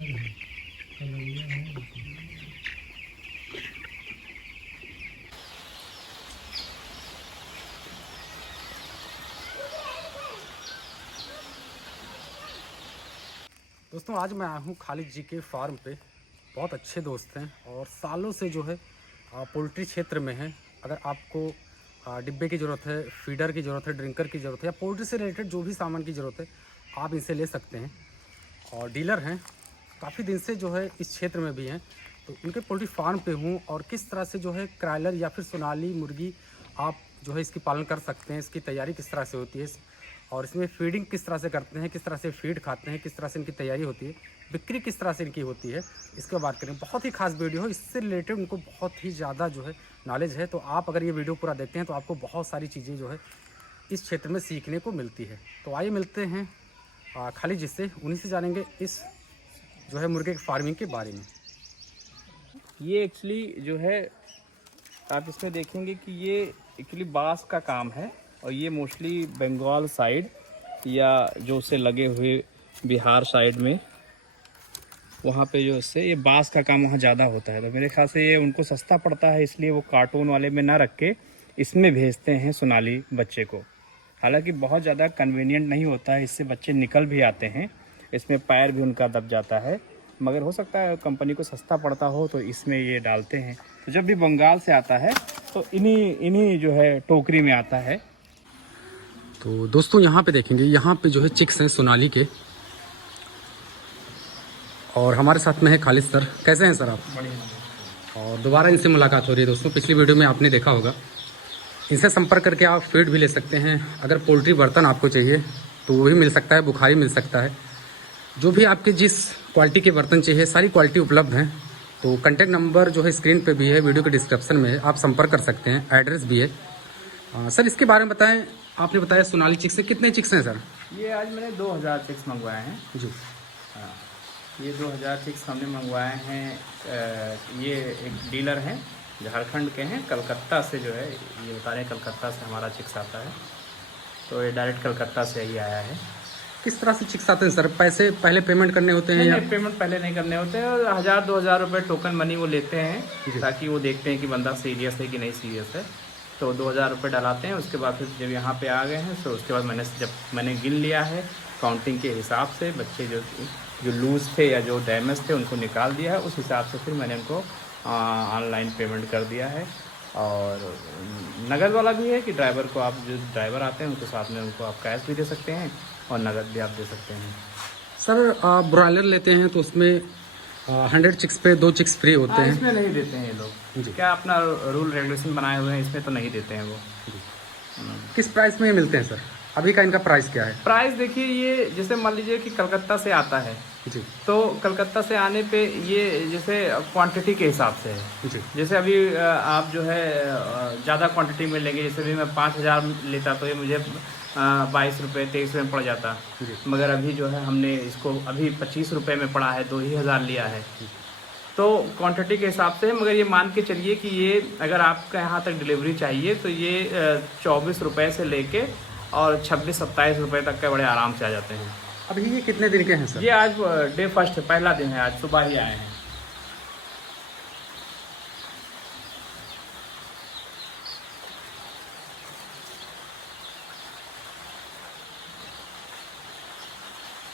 दोस्तों आज मैं आया हूँ खालिद जी के फार्म पे। बहुत अच्छे दोस्त हैं और सालों से जो है पोल्ट्री क्षेत्र में हैं। अगर आपको डिब्बे की ज़रूरत है, फीडर की ज़रूरत है, ड्रिंकर की ज़रूरत है या पोल्ट्री से रिलेटेड जो भी सामान की ज़रूरत है आप इनसे ले सकते हैं। और डीलर हैं, काफ़ी दिन से जो है इस क्षेत्र में भी हैं। तो उनके पोल्ट्री फार्म पे हूँ और किस तरह से जो है क्रॉयलर या फिर सोनाली मुर्गी आप जो है इसकी पालन कर सकते हैं, इसकी तैयारी किस तरह से होती है और इसमें फीडिंग किस तरह से करते हैं, किस तरह से फीड खाते हैं, किस तरह से इनकी तैयारी होती है, बिक्री किस तरह से इनकी होती है, इसके बात करें। बहुत ही खास वीडियो है, इससे रिलेटेड उनको बहुत ही ज़्यादा जो है नॉलेज है। तो आप अगर ये वीडियो पूरा देखते हैं तो आपको बहुत सारी चीज़ें जो है इस क्षेत्र में सीखने को मिलती है। तो आइए मिलते हैं खालिद जी से, उन्हीं से जानेंगे इस जो है मुर्गे की फार्मिंग के बारे में। ये एक्चुअली जो है आप इसमें देखेंगे कि ये एक्चुअली बांस का काम है और ये मोस्टली बंगाल साइड या जो उससे लगे हुए बिहार साइड में वहाँ पे जो इससे ये बांस का काम वहाँ ज़्यादा होता है। तो मेरे ख्याल से ये उनको सस्ता पड़ता है, इसलिए वो कार्टून वाले में ना रख के इसमें भेजते हैं सोनाली बच्चे को। हालांकि बहुत ज़्यादा कन्वीनियंट नहीं होता है, इससे बच्चे निकल भी आते हैं, इसमें पैर भी उनका दब जाता है, मगर हो सकता है कंपनी को सस्ता पड़ता हो तो इसमें ये डालते हैं। तो जब भी बंगाल से आता है तो इन्हीं जो है टोकरी में आता है। तो दोस्तों यहाँ पे देखेंगे, यहाँ पे जो है चिक्स हैं सोनाली के और हमारे साथ में है खालिद सर। कैसे हैं सर आप? बढ़िया। और दोबारा इनसे मुलाकात हो रही है दोस्तों। पिछली वीडियो में आपने देखा होगा, इनसे संपर्क करके आप फीड भी ले सकते हैं। अगर पोल्ट्री बर्तन आपको चाहिए तो वो भी मिल सकता है, बुखारी मिल सकता है, जो भी आपके जिस क्वालिटी के बर्तन चाहिए सारी क्वालिटी उपलब्ध हैं। तो कॉन्टैक्ट नंबर जो है स्क्रीन पे भी है, वीडियो के डिस्क्रिप्शन में है, आप संपर्क कर सकते हैं, एड्रेस भी है। सर इसके बारे में बताएं, आपने बताया सोनाली चिक्स से कितने चिक्स हैं सर? ये आज मैंने 2000 चिक्स मंगवाए हैं जी। हाँ, ये 2000 चिक्स हमने मंगवाए हैं। ये एक डीलर हैं, झारखंड के हैं, कलकत्ता से जो है ये बता रहे हैं कलकत्ता से हमारा चिक्स आता है। तो ये डायरेक्ट कलकत्ता से ही आया है। किस तरह से चिक्स आते हैं सर? पैसे पहले पेमेंट करने होते हैं या? नहीं, पेमेंट पहले नहीं करने होते हैं। 1000-2000 रुपये टोकन मनी वो लेते हैं ताकि वो देखते हैं कि बंदा सीरियस है कि नहीं सीरियस है। तो 2000 रुपये डलाते हैं। उसके बाद फिर जब यहाँ पे आ गए हैं तो उसके बाद मैंने गिन लिया है काउंटिंग के हिसाब से, बच्चे जो लूज़ थे या जो डैमेज थे उनको निकाल दिया है। उस हिसाब से फिर मैंने उनको ऑनलाइन पेमेंट कर दिया है। और नगद वाला भी है कि ड्राइवर को, आप जो ड्राइवर आते हैं उनके साथ में उनको आप कैश भी दे सकते हैं और नगद भी आप दे सकते हैं। सर आप ब्रॉयलर लेते हैं तो उसमें 100 चिक्स पे 2 चिक्स फ्री होते हैं। इसमें नहीं देते हैं ये लोग, क्या अपना रूल रेगुलेशन बनाए हुए हैं, इसमें तो नहीं देते हैं वो। किस प्राइस में ये मिलते हैं सर? अभी का इनका प्राइस क्या है? प्राइस देखिए, ये जैसे मान लीजिए कि कलकत्ता से आता है जी। तो कलकत्ता से आने पे ये जैसे क्वांटिटी के हिसाब से है जी। जैसे अभी आप जो है ज़्यादा क्वांटिटी में लेंगे, जैसे भी मैं 5000 लेता तो ये मुझे 22 रुपये 23 रुपये में पड़ जाता। मगर अभी जो है हमने इसको अभी 25 रुपये में पड़ा है, 2000 लिया है। तो क्वांटिटी के हिसाब से, मगर ये मान के चलिए कि ये अगर आपका यहाँ तक डिलीवरी चाहिए तो ये 24 रुपये से लेके और 26-27 रुपये तक के बड़े आराम से आ जाते हैं। अभी ये कितने दिन के हैं सर? ये आज डे फर्स्ट है, पहला दिन है, आज सुबह ही आए हैं।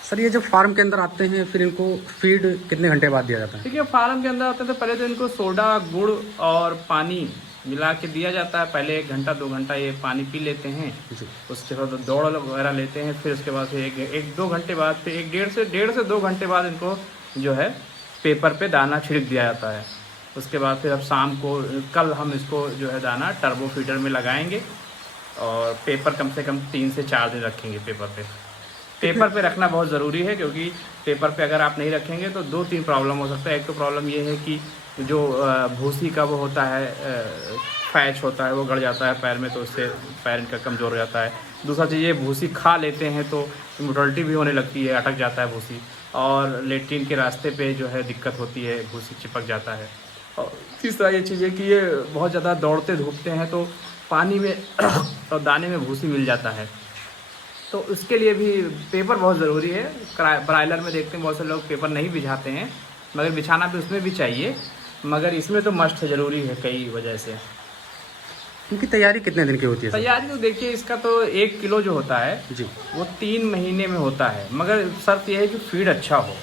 सर ये जब फार्म के अंदर आते हैं फिर इनको फीड कितने घंटे बाद दिया जाता है? देखिए, फार्म के अंदर आते हैं तो पहले तो इनको सोडा, गुड़ और पानी मिला के दिया जाता है। पहले 1 घंटा 2 घंटा ये पानी पी लेते हैं, उसके बाद दौड़ वगैरह लेते हैं। फिर उसके बाद फिर 1-2 घंटे बाद, फिर 1 से 2 घंटे बाद इनको जो है पेपर पे दाना छिड़क दिया जाता है। उसके बाद फिर अब शाम को, कल हम इसको जो है दाना टर्बो फीडर में लगाएंगे और पेपर कम से कम 3 से 4 दिन रखेंगे पेपर पे। पेपर पे रखना बहुत ज़रूरी है, क्योंकि पेपर पे अगर आप नहीं रखेंगे तो 2-3 प्रॉब्लम हो सकता है। एक तो प्रॉब्लम ये है कि जो भूसी का वो होता है, फैच होता है, वो गड़ जाता है पैर में, तो उससे पैर इनका कमज़ोर हो जाता है। दूसरा चीज़, ये भूसी खा लेते हैं तो मोटिलिटी भी होने लगती है, अटक जाता है भूसी, और लेट्रिन के रास्ते पे जो है दिक्कत होती है, भूसी चिपक जाता है। और तीसरा ये चीज़ है कि ये बहुत ज़्यादा दौड़ते धूपते हैं तो पानी में और दाने में भूसी मिल जाता है। तो उसके लिए भी पेपर बहुत ज़रूरी है। ब्रायलर में देखते हैं बहुत से लोग पेपर नहीं बिछाते हैं, मगर बिछाना भी उसमें भी चाहिए, मगर इसमें तो मस्ट है, ज़रूरी है कई वजह से। इनकी तैयारी कितने दिन की होती है सर? तैयारी तो देखिए, इसका तो 1 किलो जो होता है जी, वो 3 महीने में होता है, मगर शर्त यह है कि फीड अच्छा हो।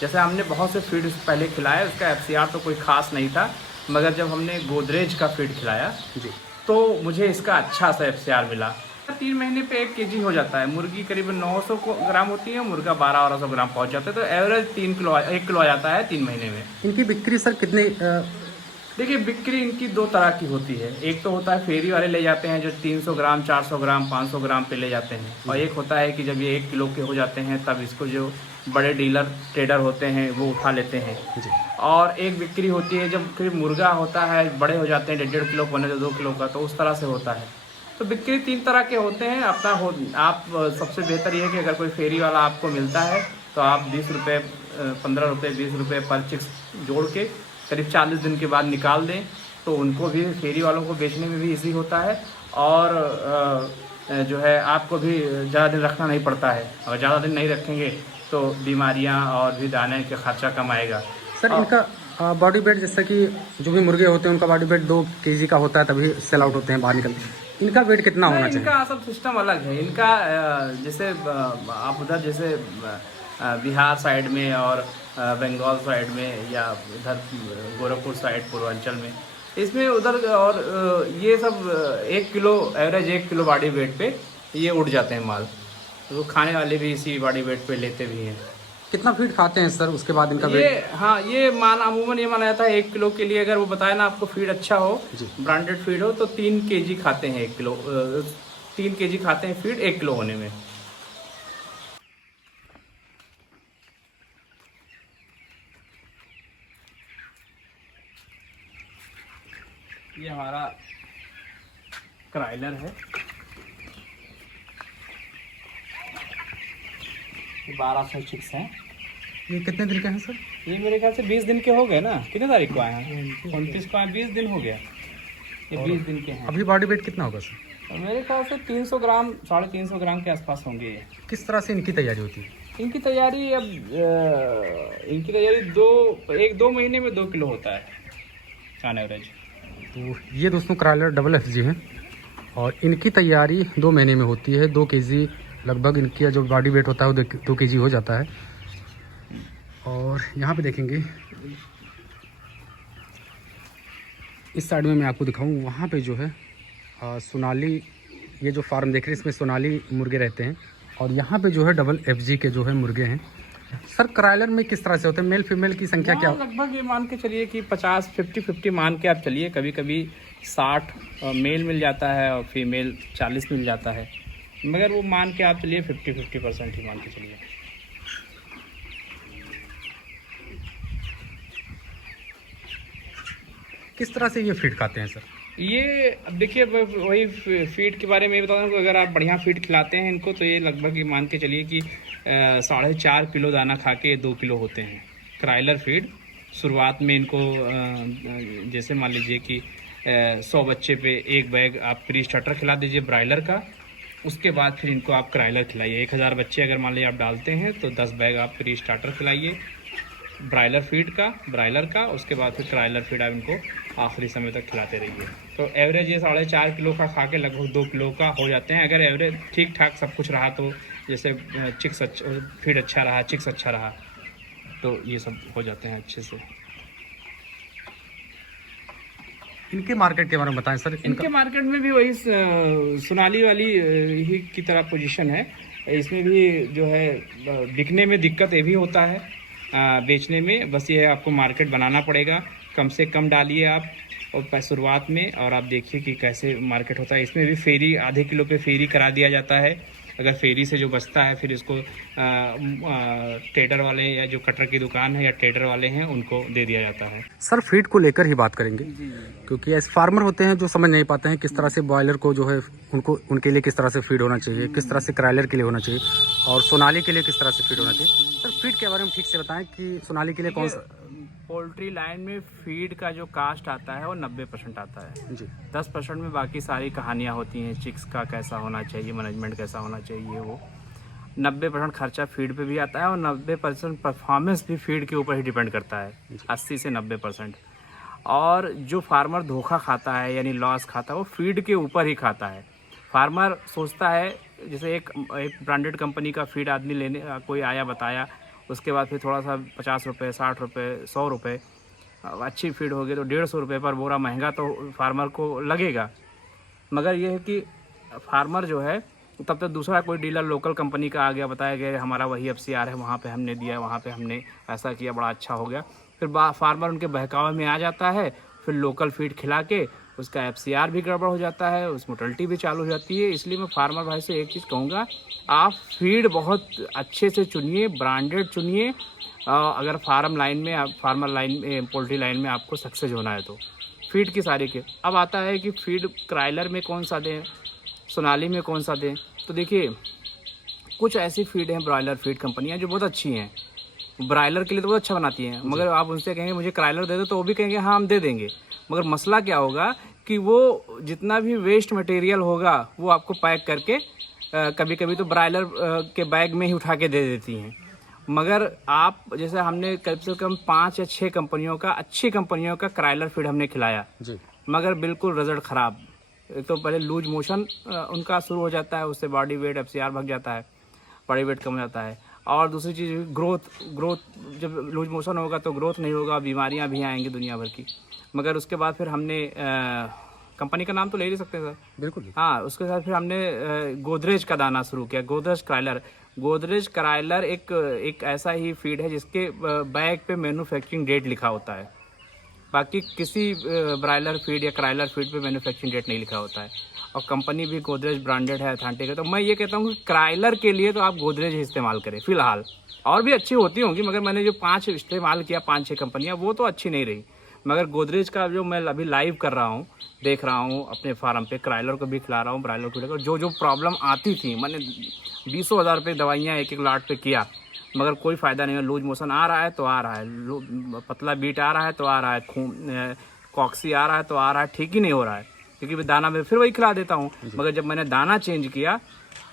जैसे हमने बहुत से फीड पहले खिलाया, उसका FCR तो कोई ख़ास नहीं था, मगर जब हमने गोदरेज का फीड खिलाया जी, तो मुझे इसका अच्छा सा FCR मिला। 3 महीने पे 1 kg हो जाता है। मुर्गी करीबन 900 ग्राम होती है, मुर्गा 1200 ग्राम पहुंच जाता है, तो एवरेज 1 किलो आ जाता है 3 महीने में। इनकी बिक्री सर कितने देखिए, बिक्री इनकी 2 तरह की होती है। एक तो होता है फेरी वाले ले जाते हैं, जो 300 ग्राम 400 ग्राम 500 ग्राम पे ले जाते हैं, और एक होता है कि जब ये 1 किलो के हो जाते हैं तब इसको जो बड़े डीलर ट्रेडर होते हैं वो उठा लेते हैं। जी, और एक बिक्री होती है जब करीब मुर्गा होता है, बड़े हो जाते हैं 1.5 किलो पौने 2 किलो का, तो उस तरह से होता है। तो बिक्री 3 तरह के होते हैं। आप सबसे बेहतर ये है कि अगर कोई फेरी वाला आपको मिलता है तो आप 20 रुपये 15 रुपये 20 रुपये पर चिक्स जोड़ के करीब 40 दिन के बाद निकाल दें, तो उनको भी, फेरी वालों को बेचने में भी ईजी होता है, और जो है आपको भी ज़्यादा दिन रखना नहीं पड़ता है। अगर ज़्यादा दिन नहीं रखेंगे तो बीमारियां और भी दाने का खर्चा कम आएगा। सर इनका बॉडी वेट, जैसा कि जो भी मुर्गे होते हैं उनका बॉडी वेट 2 kg का होता है, तभी सेल आउट होते हैं, बाहर निकलते हैं। इनका वेट कितना होना चाहिए? इनका सब सिस्टम अलग है। इनका जैसे आप उधर जैसे बिहार साइड में और बंगाल साइड में, या इधर गोरखपुर साइड पूर्वांचल में, इसमें उधर, और ये सब 1 kilo average 1 kilo body weight पे ये उठ जाते हैं माल। तो खाने वाले भी इसी बॉडी वेट पे लेते भी हैं। कितना फीड खाते हैं सर उसके बाद इनका ये वेट? हाँ, ये अमूमन ये माना जाता है 1 किलो के लिए, अगर वो बताए ना आपको फीड अच्छा हो, ब्रांडेड फीड हो, तो 3 kg खाते हैं 1 किलो 3 kg खाते हैं फीड 1 किलो होने में। ये हमारा क्राइलर है, 1200 चिक्स हैं। ये कितने दिन के हैं सर? ये मेरे ख्याल से 20 दिन के हो गए ना। कितने तारीख को आए हैं? 29 को आए, 20 दिन हो गया। ये 20 दिन के हैं। अभी बॉडी वेट कितना होगा सर? और मेरे ख्याल से 300 ग्राम 350 ग्राम के आसपास होंगे ये। किस तरह से इनकी तैयारी होती है? इनकी तैयारी अब इनकी तैयारी 1-2 महीने में 2 किलो होता है ऑन एवरेज। तो ये दोस्तों क्राइलर डबल FG है, और इनकी तैयारी 2 महीने में होती है। 2 kg लगभग इनकी जो बॉडी वेट होता है वो 2 kg हो जाता है। और यहाँ पे देखेंगे, इस साइड में मैं आपको दिखाऊं, वहाँ पे जो है सोनाली, ये जो फार्म देख रहे हैं इसमें सोनाली मुर्गे रहते हैं, और यहाँ पे जो है डबल FG के जो है मुर्गे हैं। सर क्राइलर में किस तरह से होते हैं? मेल फीमेल की संख्या क्या? लगभग ये मान के चलिए कि 50-50 मान के आप चलिए। कभी कभी 60 मेल मिल जाता है और फीमेल 40 मिल जाता है, मगर वो मान के आप चलिए 50-50% ही मान के चलिए। किस तरह से ये फीड खाते हैं सर? ये अब देखिए, वही फीड के बारे में बता दूँ, अगर आप बढ़िया फीड खिलाते हैं इनको तो ये लगभग ये मान के चलिए कि 4.5 किलो दाना खा के 2 किलो होते हैं क्राइलर फीड। शुरुआत में इनको जैसे मान लीजिए कि 100 बच्चे पे 1 बैग आप प्री स्टार्टर खिला दीजिए ब्रायलर का, उसके बाद फिर इनको आप क्राइलर खिलाइए। 1000 बच्चे अगर मान लीजिए आप डालते हैं तो 10 बैग आप प्री स्टार्टर खिलाइए ब्रायलर का, उसके बाद फिर क्राइलर फीड आप इनको आखिरी समय तक खिलाते रहिए। तो एवरेज ये 4.5 किलो का खा के लगभग 2 किलो का हो जाते हैं। अगर एवरेज ठीक ठाक सब कुछ रहा, तो जैसे चिक्स फीड अच्छा रहा, चिक्स अच्छा रहा, तो ये सब हो जाते हैं अच्छे से। इनके मार्केट के बारे में बताएं सर। इनके मार्केट में भी वही सोनाली वाली ही की तरह पोजीशन है। इसमें भी जो है बिकने में दिक्कत ये भी होता है, बेचने में बस ये है आपको मार्केट बनाना पड़ेगा। कम से कम डालिए आप और शुरुआत में, और आप देखिए कि कैसे मार्केट होता है। इसमें भी फेरी आधे किलो पे फेरी करा दिया जाता है। अगर फेरी से जो बचता है फिर इसको ट्रेडर वाले या जो कटर की दुकान है या ट्रेडर वाले हैं उनको दे दिया जाता है। सर फीड को लेकर ही बात करेंगे, क्योंकि ऐसे फार्मर होते हैं जो समझ नहीं पाते हैं किस तरह से बॉयलर को जो है उनके लिए किस तरह से फीड होना चाहिए, किस तरह से क्राइलर के लिए होना चाहिए, और सोनाली के लिए किस तरह से फीड होना चाहिए। सर फीड के बारे में ठीक से बताएं कि सोनाली के लिए कौन सा पोल्ट्री लाइन में फीड का जो कास्ट आता है वो 90% आता है जी 10% में बाकी सारी कहानियाँ होती हैं, चिक्स का कैसा होना चाहिए, मैनेजमेंट कैसा होना चाहिए। वो 90% खर्चा फीड पे भी आता है और 90% परफॉर्मेंस भी फीड के ऊपर ही डिपेंड करता है, 80 से 90%। और जो फार्मर धोखा खाता है यानी लॉस खाता है वो फीड के ऊपर ही खाता है। फार्मर सोचता है, जैसे एक ब्रांडेड कंपनी का फीड आदमी लेने कोई आया बताया, उसके बाद फिर थोड़ा सा 50 रुपये 60 रुपये 100 रुपये अच्छी फीड होगी तो 150 रुपये पर बोरा महंगा तो फार्मर को लगेगा। मगर ये है कि फार्मर जो है तब तक दूसरा कोई डीलर लोकल कंपनी का आ गया, बताया गया हमारा वही FCR है, वहाँ पे हमने दिया, वहाँ पे हमने ऐसा किया, बड़ा अच्छा हो गया। फिर फार्मर उनके बहकावे में आ जाता है, फिर लोकल फीड खिला के उसका FCR भी गड़बड़ हो जाता है, उस मोटलिटी भी चालू हो जाती है। इसलिए मैं फार्मर भाई से एक चीज़ कहूँगा, आप फीड बहुत अच्छे से चुनिए, ब्रांडेड चुनिए। अगर फार्मर लाइन में पोल्ट्री लाइन में आपको सक्सेस होना है तो फीड की सारी के। अब आता है कि फीड क्राइलर में कौन सा दें, सोनाली में कौन सा दें। तो देखिए कुछ ऐसी फीड हैं ब्रॉयलर फीड कंपनियां जो बहुत अच्छी हैं, ब्रॉयलर के लिए तो बहुत अच्छा बनाती हैं, मगर आप उनसे कहेंगे मुझे क्राइलर दे दो तो वो भी कहेंगे हाँ हम दे देंगे। मगर मसला क्या होगा कि वो जितना भी वेस्ट मटेरियल होगा वो आपको पैक करके कभी कभी तो ब्रॉयलर के बैग में ही उठा के दे देती हैं। मगर आप जैसे हमने कम से कम 5 या 6 कंपनियों का, अच्छी कंपनियों का क्राइलर फीड हमने खिलाया जी मगर बिल्कुल रिजल्ट ख़राब। एक तो पहले लूज मोशन उनका शुरू हो जाता है, उससे बॉडी वेट FCR भाग जाता है, बॉडी वेट कम हो जाता है। और दूसरी चीज़ ग्रोथ जब लूज मोशन होगा तो ग्रोथ नहीं होगा, बीमारियां भी आएंगी दुनिया भर की। मगर उसके बाद फिर हमने कंपनी का नाम तो ले नहीं सकते सर, बिल्कुल। हाँ, उसके साथ फिर हमने गोदरेज का दाना शुरू किया, गोदरेज क्राइलर। गोदरेज क्राइलर एक ऐसा ही फीड है जिसके बैग पे मैन्युफैक्चरिंग डेट लिखा होता है, बाकी किसी ब्रायलर फीड या क्राइलर फीड पे मैन्युफैक्चरिंग डेट नहीं लिखा होता है। और कंपनी भी गोदरेज ब्रांडेड है, अथेंटिक है। तो मैं ये कहता हूँ कि क्राइलर के लिए तो आप गोदरेज ही इस्तेमाल करें फिलहाल। और भी अच्छी होती होंगी मगर मैंने जो 5 इस्तेमाल किया, 5-6 कंपनियाँ, वो तो अच्छी नहीं रही। मगर गोदरेज का जो मैं अभी लाइव कर रहा हूँ, देख रहा हूँ अपने फार्म पे, क्राइलर को भी खिला रहा हूँ, ब्रायलर को लेकर जो प्रॉब्लम आती थी, मैंने 20,000 रुपये दवाइयाँ एक लाट पे किया मगर कोई फ़ायदा नहीं है। लूज मोशन आ रहा है तो आ रहा है, पतला बीट आ रहा है तो आ रहा है, खून कॉक्सी आ रहा है तो आ रहा है, ठीक ही नहीं हो रहा है। क्योंकि दाना में फिर वही खिला देता हूँ, मगर जब मैंने दाना चेंज किया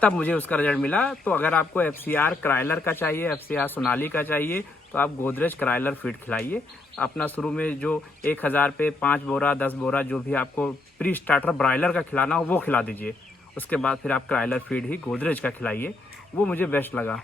तब मुझे उसका रिजल्ट मिला। तो अगर आपको FCR क्राइलर का चाहिए, FCR सोनाली का चाहिए तो आप गोदरेज क्राइलर फीड खिलाइए। अपना शुरू में जो 1000 पे 5 बोरा 10 बोरा जो भी आपको प्री स्टार्टर ब्रायलर का खिलाना हो वो खिला दीजिए। उसके बाद फिर आप क्राइलर फीड ही गोदरेज का खिलाइए, वो मुझे बेस्ट लगा।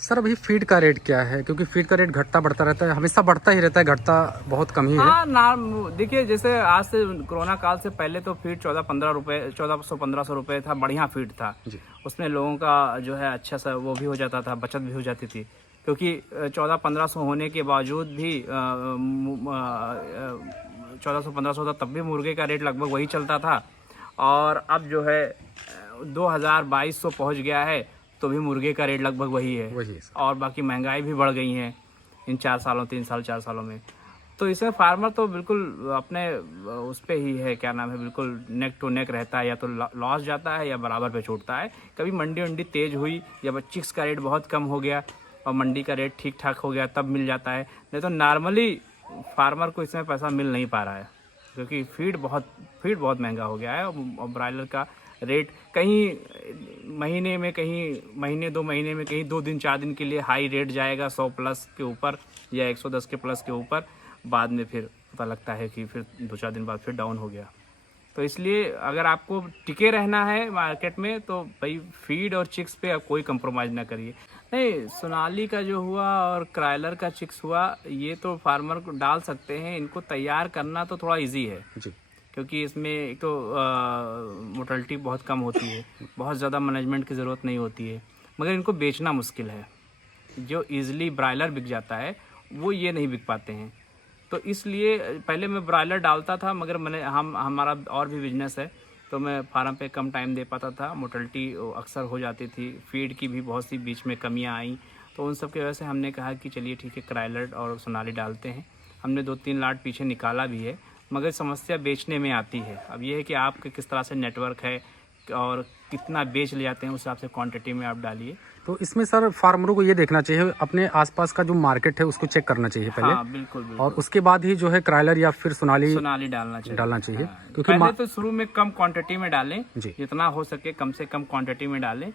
सर अभी फीड का रेट क्या है? क्योंकि फीड का रेट घटता बढ़ता रहता है, हमेशा बढ़ता ही रहता है, घटता बहुत कम ही है। हाँ ना, देखिए जैसे आज से कोरोना काल से पहले तो फीड 14-15 रुपये, 1400-1500 रुपये था, बढ़िया फीड था जी। उसमें लोगों का जो है अच्छा सा वो भी हो जाता था, बचत भी हो जाती थी। क्योंकि 1400-1500 होने के बावजूद भी 1400-1500 था तब भी मुर्गे का रेट लगभग वही चलता था। और अब जो है 2000-2200 पहुँच गया है तो भी मुर्गे का रेट लगभग वही है। और बाकी महंगाई भी बढ़ गई है इन 4 सालों 3 साल 4 सालों में। तो इसमें फार्मर तो बिल्कुल अपने उस पे ही है, क्या नाम है, बिल्कुल नेक टू नेक रहता है, या तो लॉस जाता है या बराबर पे छूटता है। कभी मंडी तेज हुई या चिक्स का रेट बहुत कम हो गया और मंडी का रेट ठीक ठाक हो गया तब मिल जाता है, नहीं तो नॉर्मली फार्मर को इसमें पैसा मिल नहीं पा रहा है क्योंकि फीड बहुत महंगा हो गया है। और ब्रायलर का रेट कहीं महीने में, कहीं महीने 2 महीने में, कहीं 2 दिन 4 दिन के लिए हाई रेट जाएगा 100 प्लस के ऊपर या 110 के प्लस के ऊपर, बाद में फिर पता लगता है कि फिर 2-4 दिन बाद फिर डाउन हो गया। तो इसलिए अगर आपको टिके रहना है मार्केट में तो भाई फीड और चिक्स पे आप कोई कंप्रोमाइज़ ना करिए। नहीं, सोनाली का जो हुआ और क्राइलर का चिक्स हुआ ये तो फार्मर को डाल सकते हैं, इनको तैयार करना तो थोड़ा ईजी है जी। क्योंकि इसमें एक तो मोर्टेलिटी बहुत कम होती है, बहुत ज़्यादा मैनेजमेंट की ज़रूरत नहीं होती है, मगर इनको बेचना मुश्किल है। जो ईज़िली ब्रायलर बिक जाता है वो ये नहीं बिक पाते हैं। तो इसलिए पहले मैं ब्रायलर डालता था मगर हमारा और भी बिजनेस है तो मैं फार्म पे कम टाइम दे पाता था, मोर्टेलिटी अक्सर हो जाती थी, फीड की भी बहुत सी बीच में कमियां आई। तो उन सब की वजह से हमने कहा कि चलिए ठीक है क्राइलर और सोनाली डालते हैं। हमने 2-3 लाट पीछे निकाला भी है मगर समस्या बेचने में आती है। अब ये है कि आपके किस तरह से नेटवर्क है, और कितना बेच ले जाते हैं उस हिसाब से क्वांटिटी में आप डालिए। तो इसमें सर फार्मरों को ये देखना चाहिए, अपने आसपास का जो मार्केट है उसको चेक करना चाहिए पहले। हाँ बिल्कुल बिल्कुल। और उसके बाद ही जो है क्राइलर या फिर सोनाली डालना चाहिए। हाँ, क्योंकि पहले तो शुरू में कम क्वांटिटी में डालें, जी। जितना हो सके कम से कम क्वांटिटी में डालें,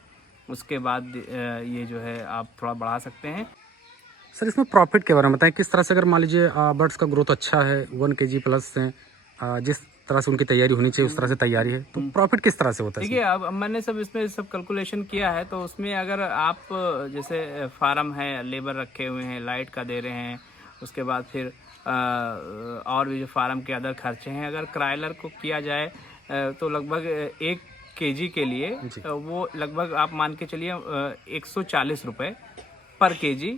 उसके बाद ये जो है आप थोड़ा बढ़ा सकते हैं। सर इसमें प्रॉफिट के बारे में बताएं, किस तरह से अगर मान लीजिए बर्ड्स का ग्रोथ अच्छा है 1 kg प्लस से, जिस तरह से उनकी तैयारी होनी चाहिए उस तरह से तैयारी है, तो प्रॉफिट किस तरह से होता है? देखिए अब मैंने इसमें सब कैलकुलेशन किया है, तो उसमें अगर आप जैसे फार्म है, लेबर रखे हुए हैं, लाइट का दे रहे हैं, उसके बाद फिर और भी जो फार्म के अदर खर्चे हैं, अगर क्राइलर को किया जाए तो लगभग 1 kg के लिए वो लगभग आप मान के चलिए 140 रुपये पर kg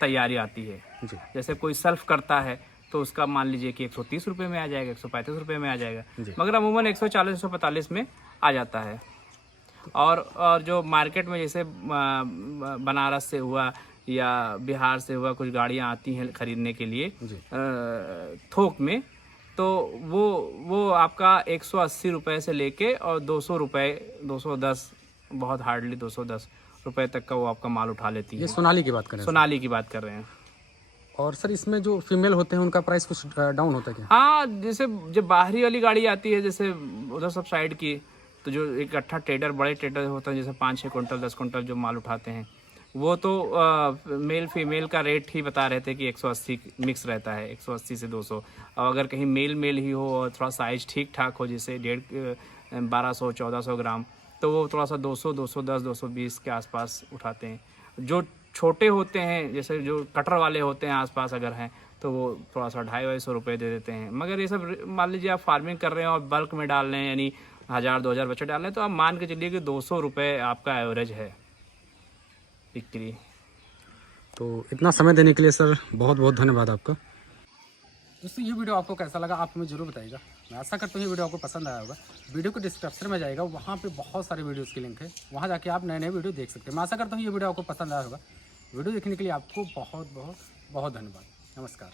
तैयारी आती है। जी। जैसे कोई सेल्फ करता है तो उसका मान लीजिए कि 130 रुपये में आ जाएगा, 135 रुपये में आ जाएगा, मगर अमूमन 140-145 में आ जाता है। और जो मार्केट में जैसे बनारस से हुआ या बिहार से हुआ कुछ गाड़ियाँ आती हैं ख़रीदने के लिए थोक में, तो वो आपका 180 रुपये से लेके और 200 रुपये, 210, बहुत हार्डली 210 रुपये तक का वो आपका माल उठा लेती है। ये सोनाली की बात कर रहे हैं? सोनाली की बात कर रहे हैं। और सर इसमें जो फीमेल होते हैं उनका प्राइस कुछ डाउन होता है क्या? हाँ, जैसे जब बाहरी वाली गाड़ी आती है, जैसे उधर सब साइड की, तो जो इकट्ठा ट्रेडर, बड़े ट्रेडर होते हैं, जैसे 5-6 कुंटल 10 कुंटल जो माल उठाते हैं, वो तो मेल फीमेल का रेट ही बता रहे थे कि 180 मिक्स रहता है, 180 से 200। और अगर कहीं मेल ही हो और थोड़ा साइज ठीक ठाक हो, जैसे 1200-1400 ग्राम, तो वो थोड़ा सा 200, 210, 220 के आसपास उठाते हैं। जो छोटे होते हैं, जैसे जो कटर वाले होते हैं आसपास अगर हैं, तो वो थोड़ा सा 250-250 रुपये दे देते हैं। मगर ये सब मान लीजिए आप फार्मिंग कर रहे हैं और बल्क में डाल रहे हैं, यानी 1000-2000 बच्चे डाल रहे हैं, तो आप मान के चलिए कि 200 रुपये आपका एवरेज है बिक्री। तो इतना समय देने के लिए सर बहुत बहुत धन्यवाद आपका। दोस्तों ये वीडियो आपको कैसा लगा आप हमें जरूर बताइएगा। मैं आशा करता हूँ ये वीडियो आपको पसंद आया होगा। वीडियो को डिस्क्रिप्शन में जाएगा, वहाँ पे बहुत सारे वीडियोज़ की लिंक है, वहाँ जाके आप नए नए वीडियो देख सकते हैं। मैं आशा करता हूँ ये वीडियो आपको पसंद आया होगा। वीडियो देखने के लिए आपको बहुत बहुत बहुत धन्यवाद। नमस्कार।